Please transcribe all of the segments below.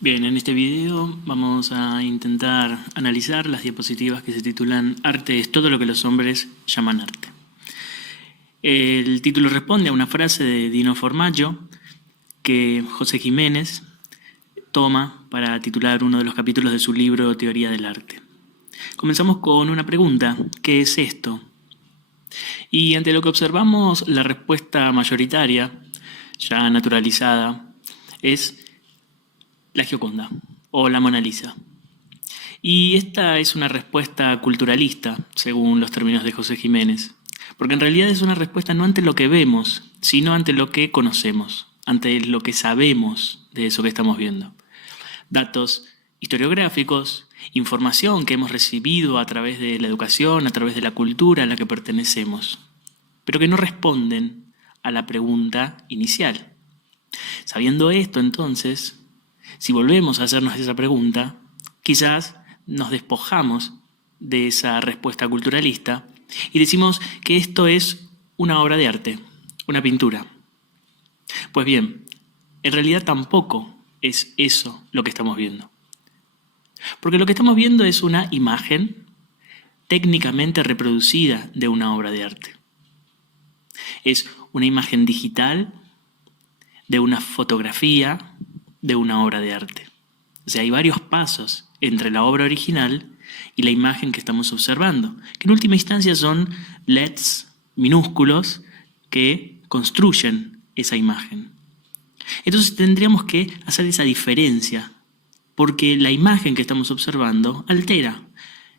Bien, en este video vamos a intentar analizar las diapositivas que se titulan Arte es todo lo que los hombres llaman arte. El título responde a una frase de Dino Formaggio que José Jiménez toma para titular uno de los capítulos de su libro Teoría del Arte. Comenzamos con una pregunta: ¿qué es esto? Y ante lo que observamos, la respuesta mayoritaria, ya naturalizada, es la Gioconda o la Mona Lisa. Y esta es una respuesta culturalista, según los términos de José Jiménez, porque en realidad es una respuesta no ante lo que vemos, sino ante lo que conocemos, ante lo que sabemos de eso que estamos viendo. Datos historiográficos, información que hemos recibido a través de la educación, a través de la cultura a la que pertenecemos, pero que no responden a la pregunta inicial. Sabiendo esto, entonces, si volvemos a hacernos esa pregunta, quizás nos despojamos de esa respuesta culturalista y decimos que esto es una obra de arte, una pintura. Pues bien, en realidad tampoco es eso lo que estamos viendo. Porque lo que estamos viendo es una imagen técnicamente reproducida de una obra de arte. Es una imagen digital de una fotografía de una obra de arte. O sea, hay varios pasos entre la obra original y la imagen que estamos observando, que en última instancia son LEDs minúsculos que construyen esa imagen. Entonces tendríamos que hacer esa diferencia, porque la imagen que estamos observando altera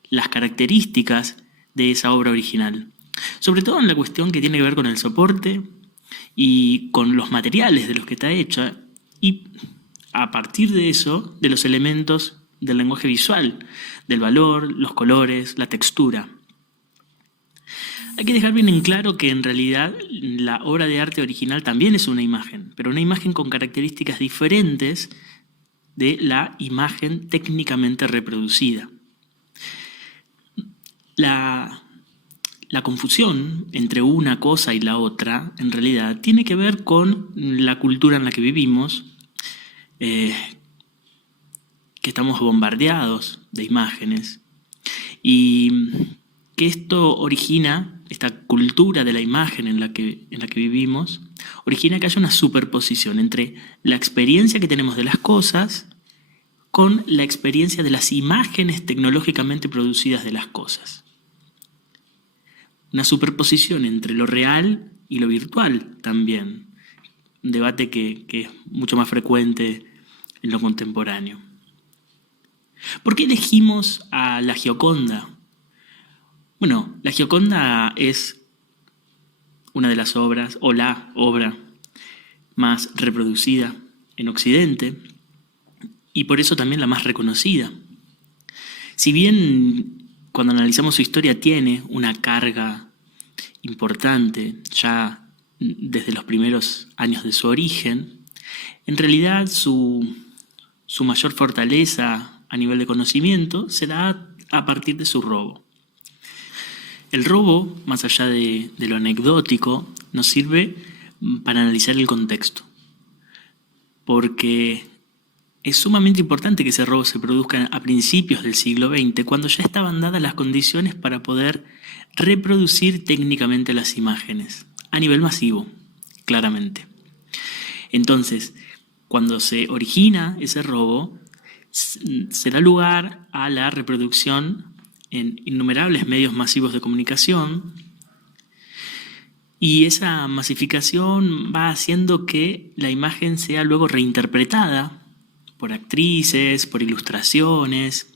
las características de esa obra original, sobre todo en la cuestión que tiene que ver con el soporte y con los materiales de los que está hecha, y a partir de eso, de los elementos del lenguaje visual, del valor, los colores, la textura. Hay que dejar bien en claro que en realidad la obra de arte original también es una imagen, pero una imagen con características diferentes de la imagen técnicamente reproducida. La confusión entre una cosa y la otra, en realidad, tiene que ver con la cultura en la que vivimos, que estamos bombardeados de imágenes, y que esto origina, esta cultura de la imagen en la que vivimos, origina que haya una superposición entre la experiencia que tenemos de las cosas con la experiencia de las imágenes tecnológicamente producidas de las cosas. Una superposición entre lo real y lo virtual también. Un debate que es mucho más frecuente en lo contemporáneo. ¿Por qué elegimos a la Gioconda? Bueno, la Gioconda es una de las obras, o la obra más reproducida en Occidente, y por eso también la más reconocida. Si bien cuando analizamos su historia tiene una carga importante ya desde los primeros años de su origen, en realidad su mayor fortaleza a nivel de conocimiento se da a partir de su robo. El robo, más allá de lo anecdótico, nos sirve para analizar el contexto, porque es sumamente importante que ese robo se produzca a principios del siglo XX, cuando ya estaban dadas las condiciones para poder reproducir técnicamente las imágenes, a nivel masivo, claramente. Entonces, cuando se origina ese robo, se da lugar a la reproducción en innumerables medios masivos de comunicación, y esa masificación va haciendo que la imagen sea luego reinterpretada por actrices, por ilustraciones,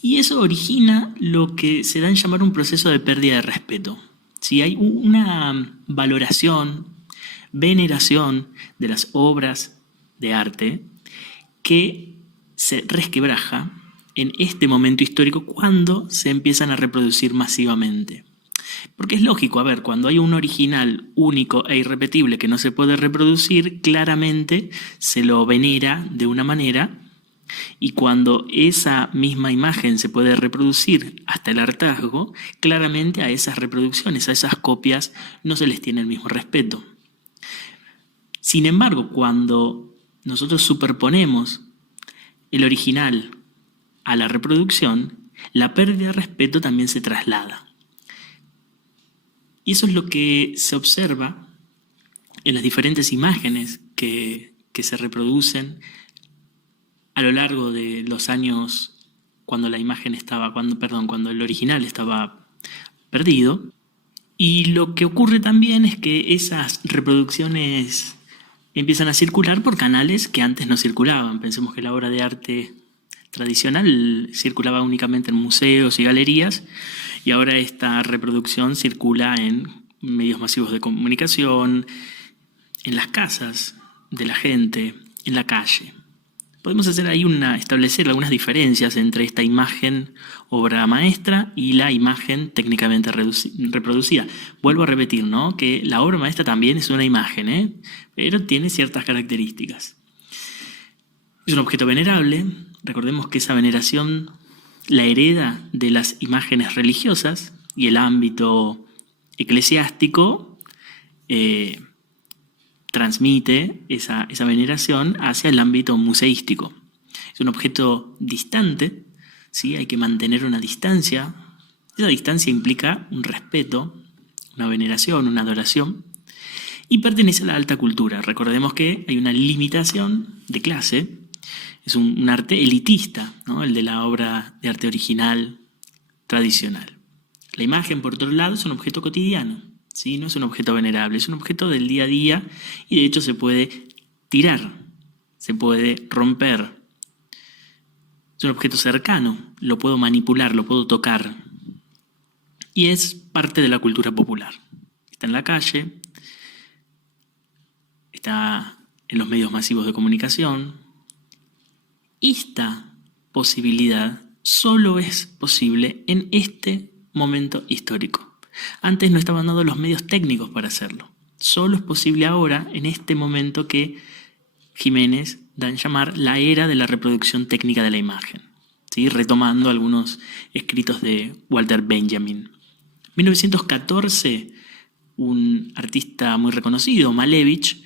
y eso origina lo que se da en llamar un proceso de pérdida de respeto. Si hay una valoración, veneración de las obras de arte que se resquebraja en este momento histórico cuando se empiezan a reproducir masivamente. Porque es lógico, cuando hay un original único e irrepetible que no se puede reproducir, claramente se lo venera de una manera, y cuando esa misma imagen se puede reproducir hasta el hartazgo, claramente a esas reproducciones, a esas copias, no se les tiene el mismo respeto. Sin embargo, cuando nosotros superponemos el original a la reproducción, la pérdida de respeto también se traslada. Y eso es lo que se observa en las diferentes imágenes que se reproducen a lo largo de los años cuando cuando el original estaba perdido. Y lo que ocurre también es que esas reproducciones empiezan a circular por canales que antes no circulaban. Pensemos que la obra de arte tradicional circulaba únicamente en museos y galerías, y ahora esta reproducción circula en medios masivos de comunicación, en las casas de la gente, en la calle. Podemos establecer algunas diferencias entre esta imagen obra maestra y la imagen técnicamente reproducida. Vuelvo a repetir, ¿no?, que la obra maestra también es una imagen, pero tiene ciertas características. Es un objeto venerable. Recordemos que esa veneración la hereda de las imágenes religiosas, y el ámbito eclesiástico transmite esa veneración hacia el ámbito museístico. Es un objeto distante, ¿sí? Hay que mantener una distancia. Esa distancia implica un respeto, una veneración, una adoración, y pertenece a la alta cultura. Recordemos que hay una limitación de clase. Es un arte elitista, ¿no?, el de la obra de arte original tradicional. La imagen, por otro lado, es un objeto cotidiano, ¿sí? No es un objeto venerable, es un objeto del día a día, y de hecho se puede tirar, se puede romper. Es un objeto cercano, lo puedo manipular, lo puedo tocar, y es parte de la cultura popular. Está en la calle, está en los medios masivos de comunicación. Esta posibilidad solo es posible en este momento histórico. Antes no estaban dados los medios técnicos para hacerlo. Solo es posible ahora, en este momento que Jiménez da en llamar la era de la reproducción técnica de la imagen, ¿sí?, retomando algunos escritos de Walter Benjamin. En 1914, un artista muy reconocido, Malevich,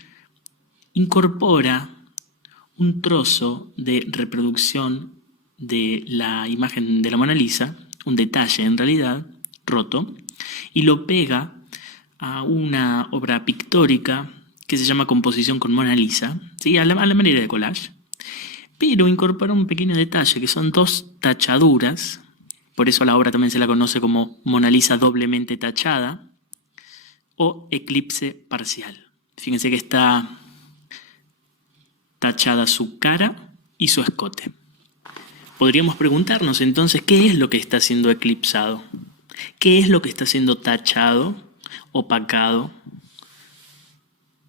incorpora un trozo de reproducción de la imagen de la Mona Lisa, un detalle en realidad, roto, y lo pega a una obra pictórica que se llama Composición con Mona Lisa, ¿sí?, a la manera de collage, pero incorpora un pequeño detalle que son 2 tachaduras. Por eso la obra también se la conoce como Mona Lisa doblemente tachada o eclipse parcial. Fíjense que está tachada su cara y su escote. Podríamos preguntarnos entonces qué es lo que está siendo eclipsado, qué es lo que está siendo tachado, opacado.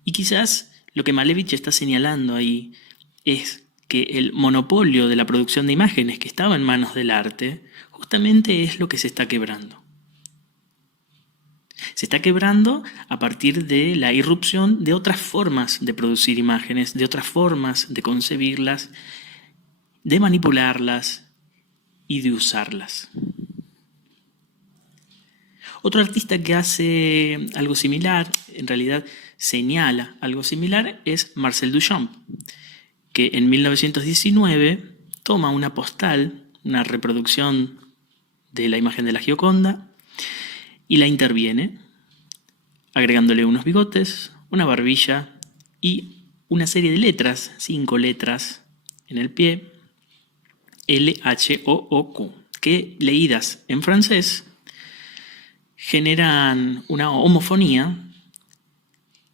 Y quizás lo que Malevich está señalando ahí es que el monopolio de la producción de imágenes que estaba en manos del arte justamente es lo que se está quebrando. Se está quebrando a partir de la irrupción de otras formas de producir imágenes, de otras formas de concebirlas, de manipularlas y de usarlas. Otro artista que hace algo similar, en realidad señala algo similar, es Marcel Duchamp, que en 1919 toma una postal, una reproducción de la imagen de la Gioconda, y la interviene, agregándole unos bigotes, una barbilla y una serie de letras, 5 letras en el pie, LHOOQ, que leídas en francés generan una homofonía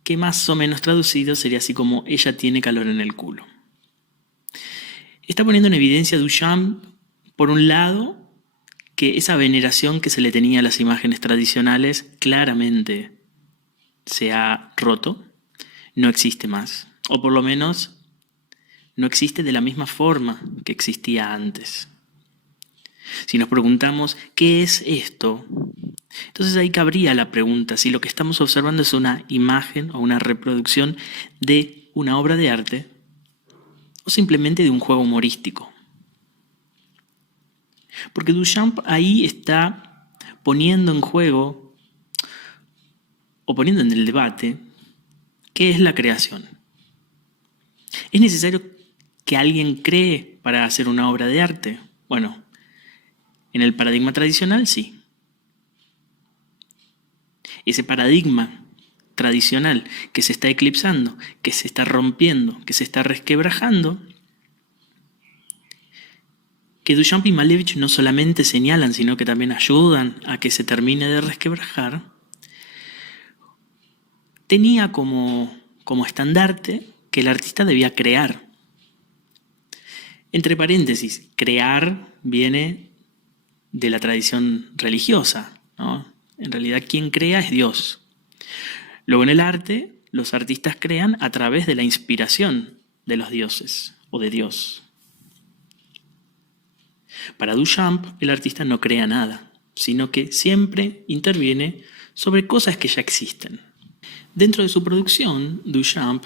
que más o menos traducido sería así como ella tiene calor en el culo. Está poniendo en evidencia Duchamp, por un lado, que esa veneración que se le tenía a las imágenes tradicionales claramente se ha roto, no existe más, o por lo menos no existe de la misma forma que existía antes. Si nos preguntamos ¿qué es esto?, entonces ahí cabría la pregunta si lo que estamos observando es una imagen o una reproducción de una obra de arte o simplemente de un juego humorístico. Porque Duchamp ahí está poniendo en juego o poniendo en el debate qué es la creación. Es necesario que alguien cree para hacer una obra de arte? Bueno, en el paradigma tradicional sí. Ese paradigma tradicional que se está eclipsando, que se está rompiendo, que se está resquebrajando, que Duchamp y Malevich no solamente señalan, sino que también ayudan a que se termine de resquebrajar, tenía como estandarte que el artista debía crear. Entre paréntesis, crear viene de la tradición religiosa, ¿no? En realidad quien crea es Dios. Luego en el arte, los artistas crean a través de la inspiración de los dioses o de Dios. Para Duchamp, el artista no crea nada, sino que siempre interviene sobre cosas que ya existen. Dentro de su producción, Duchamp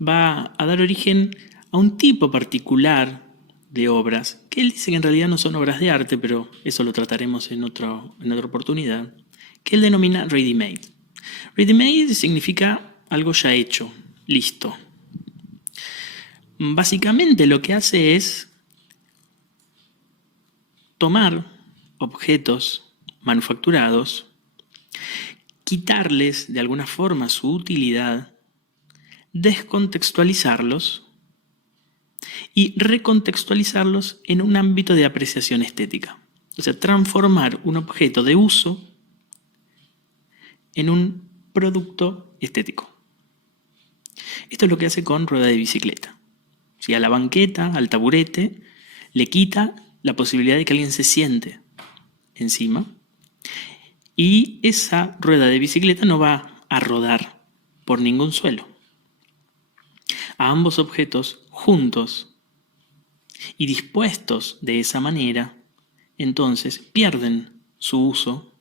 va a dar origen a un tipo particular de obras, que él dice que en realidad no son obras de arte, pero eso lo trataremos en otra oportunidad, que él denomina ready-made. Ready-made significa algo ya hecho, listo. Básicamente lo que hace es tomar objetos manufacturados, quitarles de alguna forma su utilidad, descontextualizarlos y recontextualizarlos en un ámbito de apreciación estética. O sea, transformar un objeto de uso en un producto estético. Esto es lo que hace con rueda de bicicleta. Si a la banqueta, al taburete, le quita la posibilidad de que alguien se siente encima y esa rueda de bicicleta no va a rodar por ningún suelo. A ambos objetos juntos y dispuestos de esa manera, entonces pierden su uso,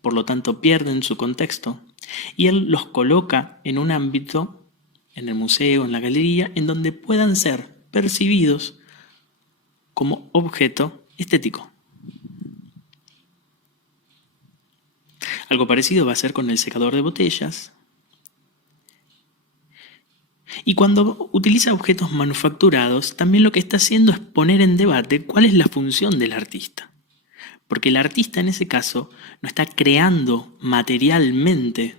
por lo tanto pierden su contexto, y él los coloca en un ámbito, en el museo, en la galería, en donde puedan ser percibidos como objeto estético. Algo parecido va a ser con el secador de botellas. Y cuando utiliza objetos manufacturados, también lo que está haciendo es poner en debate cuál es la función del artista. Porque el artista en ese caso no está creando materialmente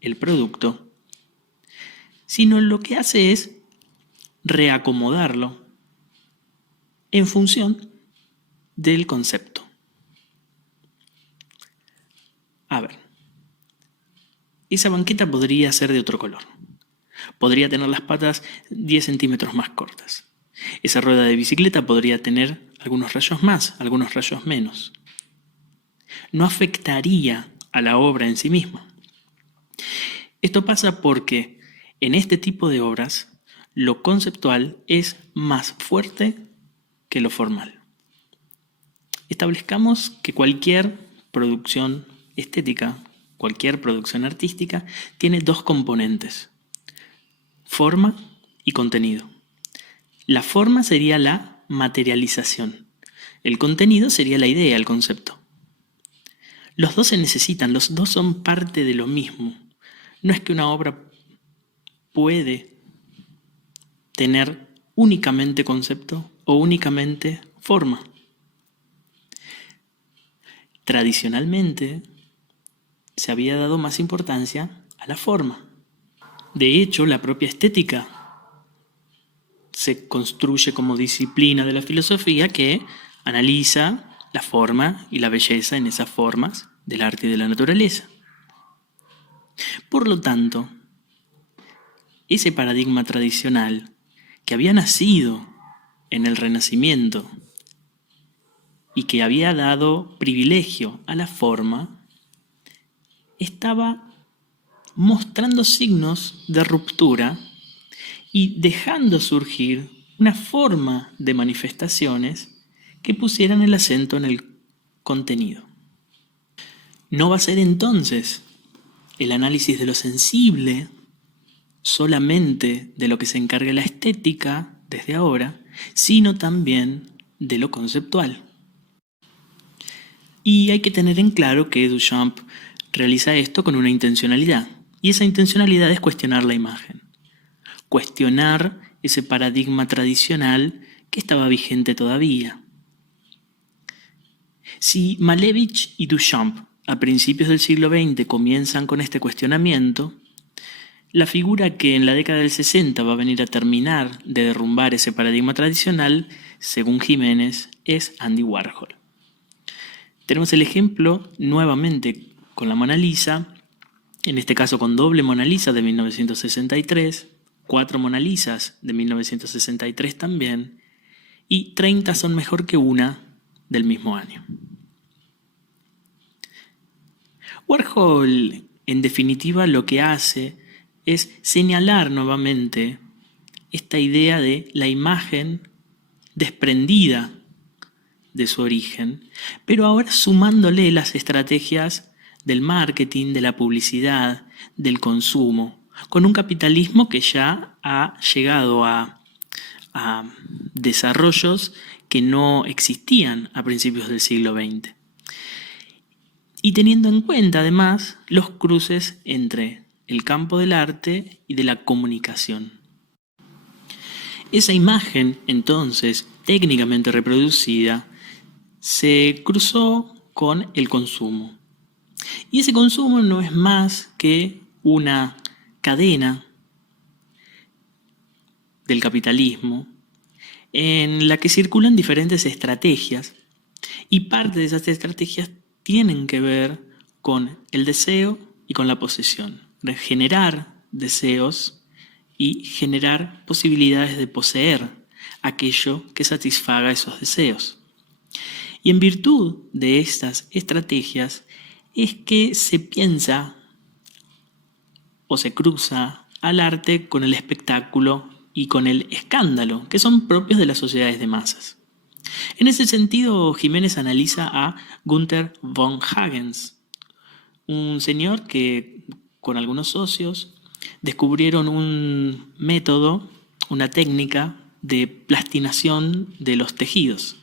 el producto, sino lo que hace es reacomodarlo en función del concepto. A ver, esa banqueta podría ser de otro color. Podría tener las patas 10 centímetros más cortas. Esa rueda de bicicleta podría tener algunos rayos más, algunos rayos menos. No afectaría a la obra en sí misma. Esto pasa porque en este tipo de obras lo conceptual es más fuerte que lo formal. Establezcamos que cualquier producción estética, cualquier producción artística, tiene dos componentes: forma y contenido. La forma sería la materialización. El contenido sería la idea, el concepto. Los dos se necesitan, los dos son parte de lo mismo. No es que una obra puede tener únicamente concepto o únicamente forma. Tradicionalmente se había dado más importancia a la forma. De hecho, la propia estética se construye como disciplina de la filosofía que analiza la forma y la belleza en esas formas del arte y de la naturaleza. Por lo tanto, ese paradigma tradicional que había nacido en el Renacimiento y que había dado privilegio a la forma, estaba mostrando signos de ruptura y dejando surgir una forma de manifestaciones que pusieran el acento en el contenido. No va a ser entonces el análisis de lo sensible solamente de lo que se encargue la estética desde ahora, sino también de lo conceptual. Y hay que tener en claro que Duchamp realiza esto con una intencionalidad, y esa intencionalidad es cuestionar la imagen. Cuestionar ese paradigma tradicional que estaba vigente todavía. Si Malevich y Duchamp a principios del siglo XX comienzan con este cuestionamiento, la figura que en la década del 60 va a venir a terminar de derrumbar ese paradigma tradicional, según Jiménez, es Andy Warhol. Tenemos el ejemplo nuevamente con la Mona Lisa, en este caso con doble Mona Lisa de 1963, 4 Mona Lisas de 1963 también, y 30 son mejor que una del mismo año. Warhol, en definitiva, lo que hace es señalar nuevamente esta idea de la imagen desprendida de su origen, pero ahora sumándole las estrategias del marketing, de la publicidad, del consumo, con un capitalismo que ya ha llegado a desarrollos que no existían a principios del siglo XX. Y teniendo en cuenta además los cruces entre el campo del arte y de la comunicación. Esa imagen, entonces, técnicamente reproducida, se cruzó con el consumo. Y ese consumo no es más que una cadena del capitalismo en la que circulan diferentes estrategias, y parte de esas estrategias tienen que ver con el deseo y con la posesión, de generar deseos y generar posibilidades de poseer aquello que satisfaga esos deseos. Y en virtud de estas estrategias es que se piensa o se cruza al arte con el espectáculo y con el escándalo, que son propios de las sociedades de masas. En ese sentido, Jiménez analiza a Gunther von Hagens, un señor que con algunos socios descubrieron un método, una técnica de plastinación de los tejidos,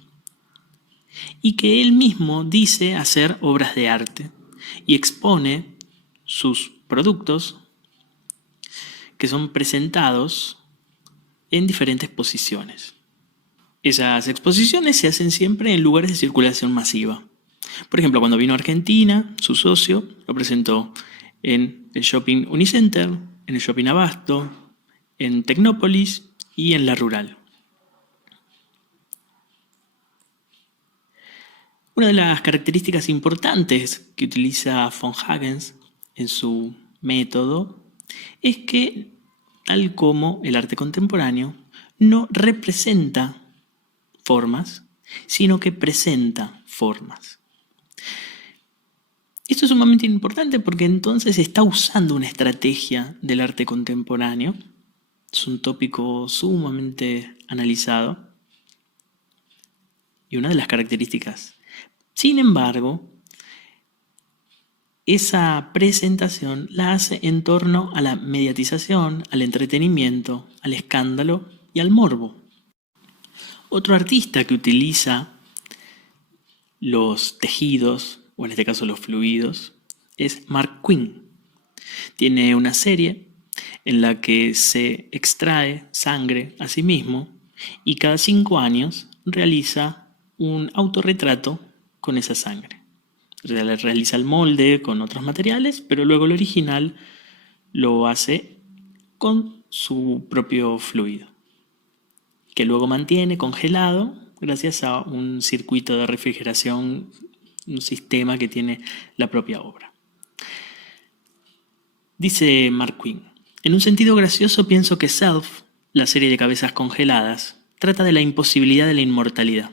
y que él mismo dice hacer obras de arte y expone sus productos que son presentados en diferentes posiciones. Esas exposiciones se hacen siempre en lugares de circulación masiva. Por ejemplo, cuando vino a Argentina, su socio lo presentó en el Shopping Unicenter, en el Shopping Abasto, en Tecnópolis y en La Rural. Una de las características importantes que utiliza von Hagens en su método es que, tal como el arte contemporáneo, no representa formas, sino que presenta formas. Esto es sumamente importante porque entonces está usando una estrategia del arte contemporáneo. Es un tópico sumamente analizado y una de las características. Sin embargo, esa presentación la hace en torno a la mediatización, al entretenimiento, al escándalo y al morbo. Otro artista que utiliza los tejidos, o en este caso los fluidos, es Mark Quinn. Tiene una serie en la que se extrae sangre a sí mismo y cada 5 años realiza un autorretrato con esa sangre. Realiza el molde con otros materiales, pero luego el original lo hace con su propio fluido, que luego mantiene congelado gracias a un circuito de refrigeración, un sistema que tiene la propia obra. Dice Mark Quinn: en un sentido gracioso pienso que Self, la serie de cabezas congeladas, trata de la imposibilidad de la inmortalidad.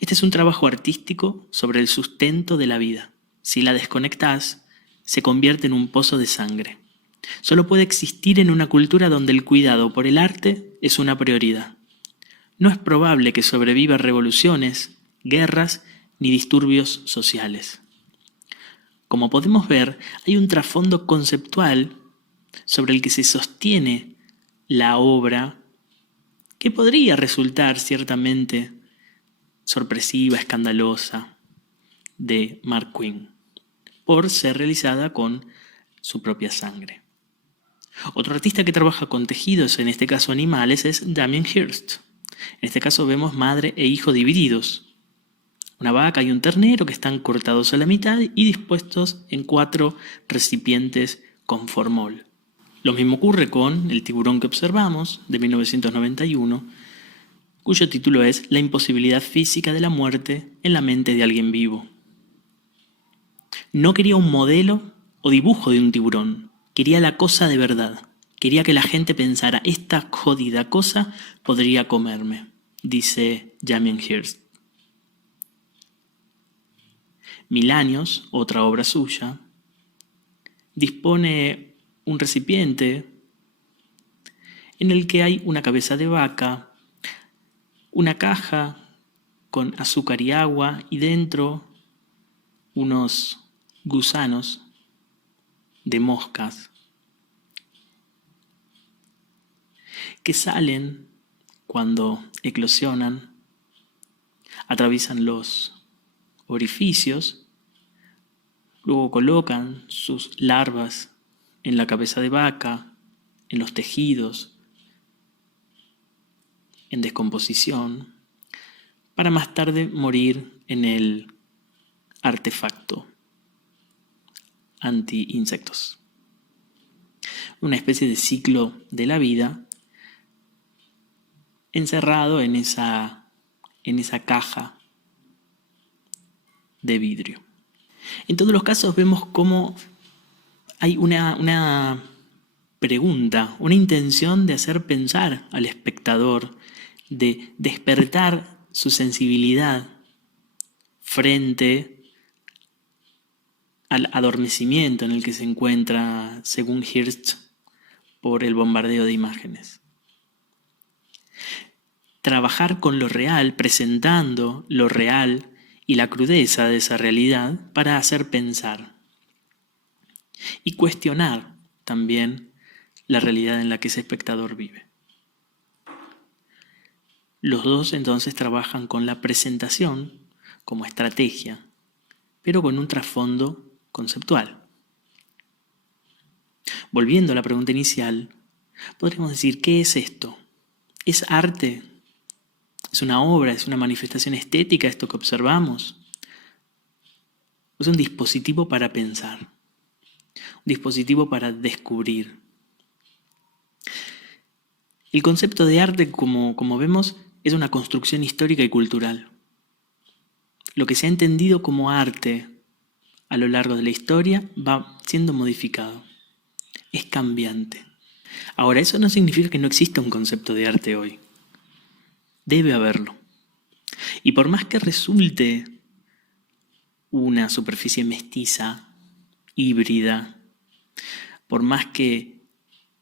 Este es un trabajo artístico sobre el sustento de la vida. Si la desconectas, se convierte en un pozo de sangre. Solo puede existir en una cultura donde el cuidado por el arte es una prioridad. No es probable que sobreviva revoluciones, guerras ni disturbios sociales. Como podemos ver, hay un trasfondo conceptual sobre el que se sostiene la obra que podría resultar ciertamente sorpresiva, escandalosa, de Mark Quinn, por ser realizada con su propia sangre. Otro artista que trabaja con tejidos, en este caso animales, es Damien Hirst. En este caso vemos madre e hijo divididos. Una vaca y un ternero que están cortados a la mitad y dispuestos en 4 recipientes con formol. Lo mismo ocurre con El tiburón que observamos, de 1991, cuyo título es La imposibilidad física de la muerte en la mente de alguien vivo. No quería un modelo o dibujo de un tiburón, quería la cosa de verdad. Quería que la gente pensara, esta jodida cosa podría comerme, dice Damien Hirst. 1000 años, otra obra suya, dispone un recipiente en el que hay una cabeza de vaca, una caja con azúcar y agua y dentro unos gusanos de moscas que salen cuando eclosionan, atraviesan los orificios, luego colocan sus larvas en la cabeza de vaca, en los tejidos, en descomposición, para más tarde morir en el artefacto anti-insectos. Una especie de ciclo de la vida encerrado en esa caja de vidrio. En todos los casos vemos cómo hay una pregunta, una intención de hacer pensar al espectador, de despertar su sensibilidad frente al adormecimiento en el que se encuentra, según Hirst, por el bombardeo de imágenes. Trabajar con lo real, presentando lo real y la crudeza de esa realidad para hacer pensar y cuestionar también la realidad en la que ese espectador vive. Los dos entonces trabajan con la presentación como estrategia, pero con un trasfondo conceptual. Volviendo a la pregunta inicial, podríamos decir, ¿qué es esto? ¿Es arte? ¿Es una obra? ¿Es una manifestación estética esto que observamos? Es un dispositivo para pensar, un dispositivo para descubrir. El concepto de arte, como vemos, es una construcción histórica y cultural. Lo que se ha entendido como arte a lo largo de la historia va siendo modificado, es cambiante. Ahora, eso no significa que no exista un concepto de arte hoy. Debe haberlo. Y por más que resulte una superficie mestiza, híbrida, por más que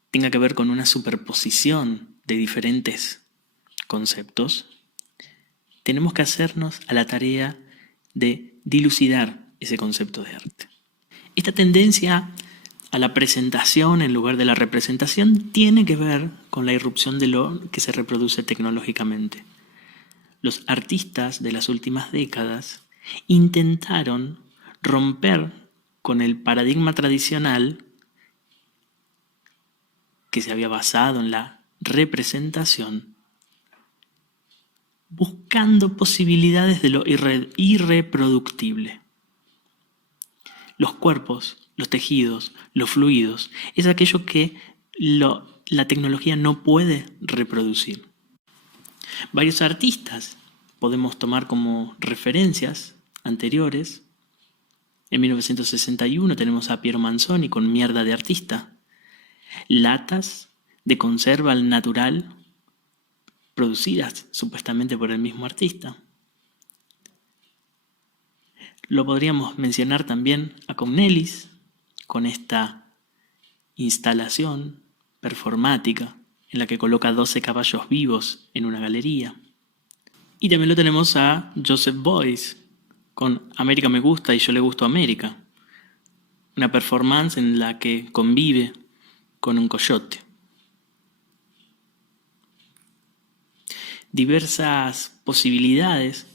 tenga que ver con una superposición de diferentes conceptos, tenemos que hacernos a la tarea de dilucidar ese concepto de arte. Esta tendencia a la presentación en lugar de la representación tiene que ver con la irrupción de lo que se reproduce tecnológicamente. Los artistas de las últimas décadas intentaron romper con el paradigma tradicional que se había basado en la representación, buscando posibilidades de lo irreproductible. Los cuerpos, los tejidos, los fluidos, es aquello que la tecnología no puede reproducir. Varios artistas podemos tomar como referencias anteriores. En 1961 tenemos a Piero Manzoni con Mierda de artista. Latas de conserva al natural producidas supuestamente por el mismo artista. Lo podríamos mencionar también a Cornelis con esta instalación performática en la que coloca 12 caballos vivos en una galería. Y también lo tenemos a Joseph Beuys con América me gusta y yo le gusto a América, una performance en la que convive con un coyote. Diversas posibilidades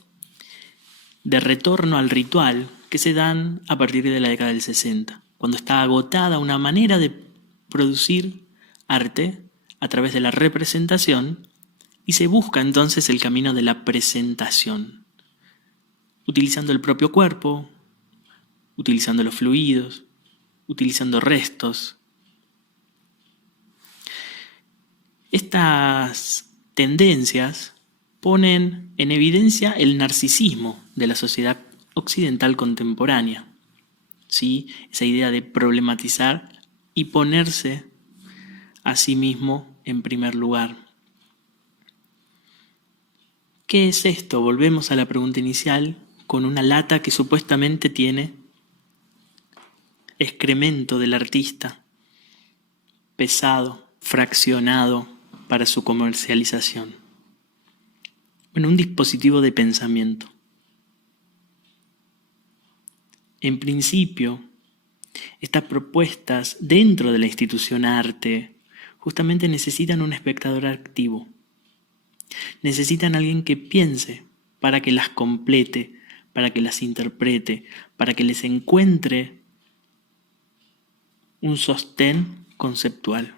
de retorno al ritual que se dan a partir de la década del 60, cuando está agotada una manera de producir arte a través de la representación y se busca entonces el camino de la presentación, utilizando el propio cuerpo, utilizando los fluidos, utilizando restos. Estas tendencias ponen en evidencia el narcisismo de la sociedad occidental contemporánea, ¿sí? Esa idea de problematizar y ponerse a sí mismo en primer lugar. ¿Qué es esto? Volvemos a la pregunta inicial con una lata que supuestamente tiene excremento del artista, pesado, fraccionado para su comercialización. Bueno, un dispositivo de pensamiento. En principio, estas propuestas dentro de la institución arte justamente necesitan un espectador activo. Necesitan alguien que piense para que las complete, para que las interprete, para que les encuentre un sostén conceptual.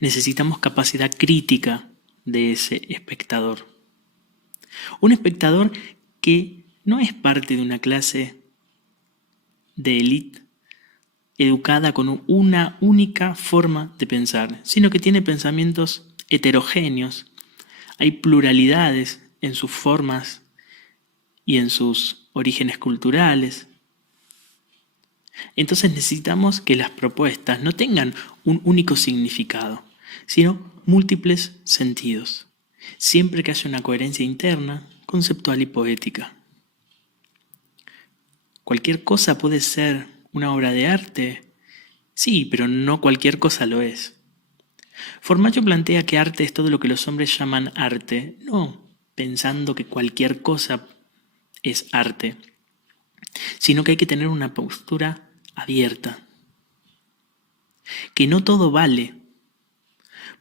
Necesitamos capacidad crítica de ese espectador. Un espectador que no es parte de una clase de élite educada con una única forma de pensar, sino que tiene pensamientos heterogéneos. Hay pluralidades en sus formas y en sus orígenes culturales. Entonces necesitamos que las propuestas no tengan un único significado, sino múltiples sentidos, siempre que haya una coherencia interna, conceptual y poética. ¿Cualquier cosa puede ser una obra de arte? Sí, pero no cualquier cosa lo es. Formaggio plantea que arte es todo lo que los hombres llaman arte, no pensando que cualquier cosa es arte, sino que hay que tener una postura abierta, que no todo vale,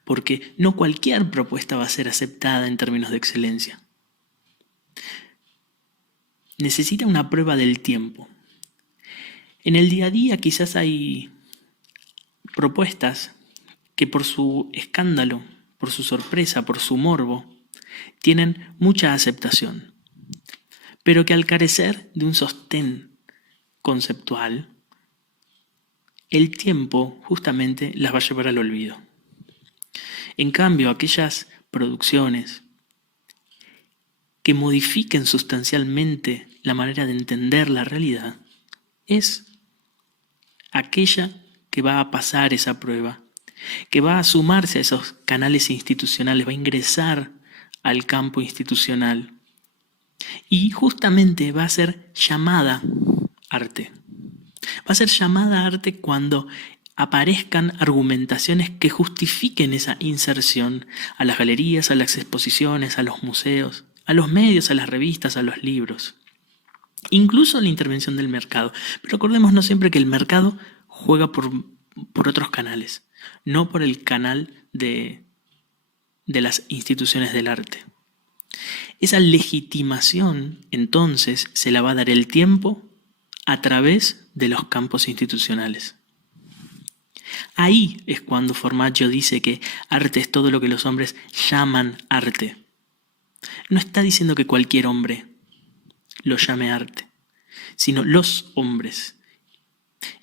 porque no cualquier propuesta va a ser aceptada en términos de excelencia. Necesita una prueba del tiempo. En el día a día quizás hay propuestas que por su escándalo, por su sorpresa, por su morbo, tienen mucha aceptación, pero que al carecer de un sostén conceptual, el tiempo justamente las va a llevar al olvido. En cambio, aquellas producciones que modifiquen sustancialmente la manera de entender la realidad es aquella que va a pasar esa prueba, que va a sumarse a esos canales institucionales, va a ingresar al campo institucional y justamente va a ser llamada arte. Va a ser llamada arte cuando aparezcan argumentaciones que justifiquen esa inserción a las galerías, a las exposiciones, a los museos, a los medios, a las revistas, a los libros. Incluso la intervención del mercado. Pero acordémonos siempre que el mercado juega por otros canales, no por el canal de las instituciones del arte. Esa legitimación, entonces, se la va a dar el tiempo a través de los campos institucionales. Ahí es cuando Formaggio dice que arte es todo lo que los hombres llaman arte. No está diciendo que cualquier hombre lo llame arte, sino los hombres.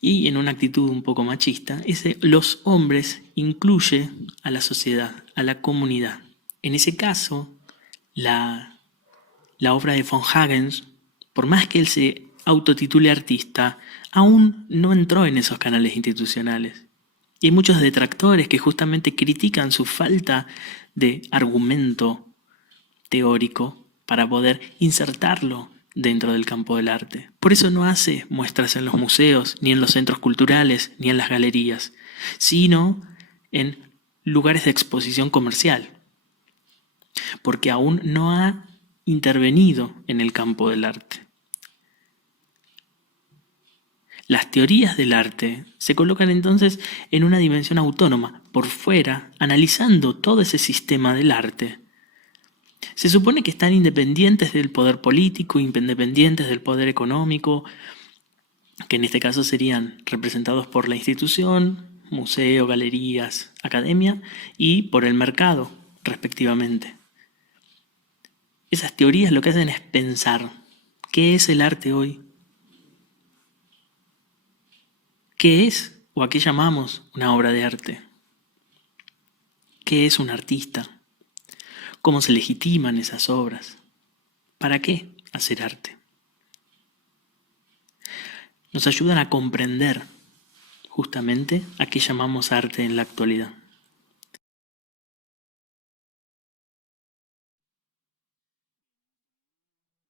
Y en una actitud un poco machista, ese los hombres incluye a la sociedad, a la comunidad. En ese caso, la obra de von Hagens, por más que él se autotitule artista, aún no entró en esos canales institucionales. Y hay muchos detractores que justamente critican su falta de argumento teórico para poder insertarlo dentro del campo del arte. Por eso no hace muestras en los museos, ni en los centros culturales, ni en las galerías, sino en lugares de exposición comercial, porque aún no ha intervenido en el campo del arte. Las teorías del arte se colocan entonces en una dimensión autónoma, por fuera, analizando todo ese sistema del arte. Se supone que están independientes del poder político, independientes del poder económico, que en este caso serían representados por la institución, museo, galerías, academia, y por el mercado, respectivamente. Esas teorías lo que hacen es pensar, ¿qué es el arte hoy? ¿Qué es o a qué llamamos una obra de arte? ¿Qué es un artista? ¿Cómo se legitiman esas obras? ¿Para qué hacer arte? Nos ayudan a comprender justamente a qué llamamos arte en la actualidad.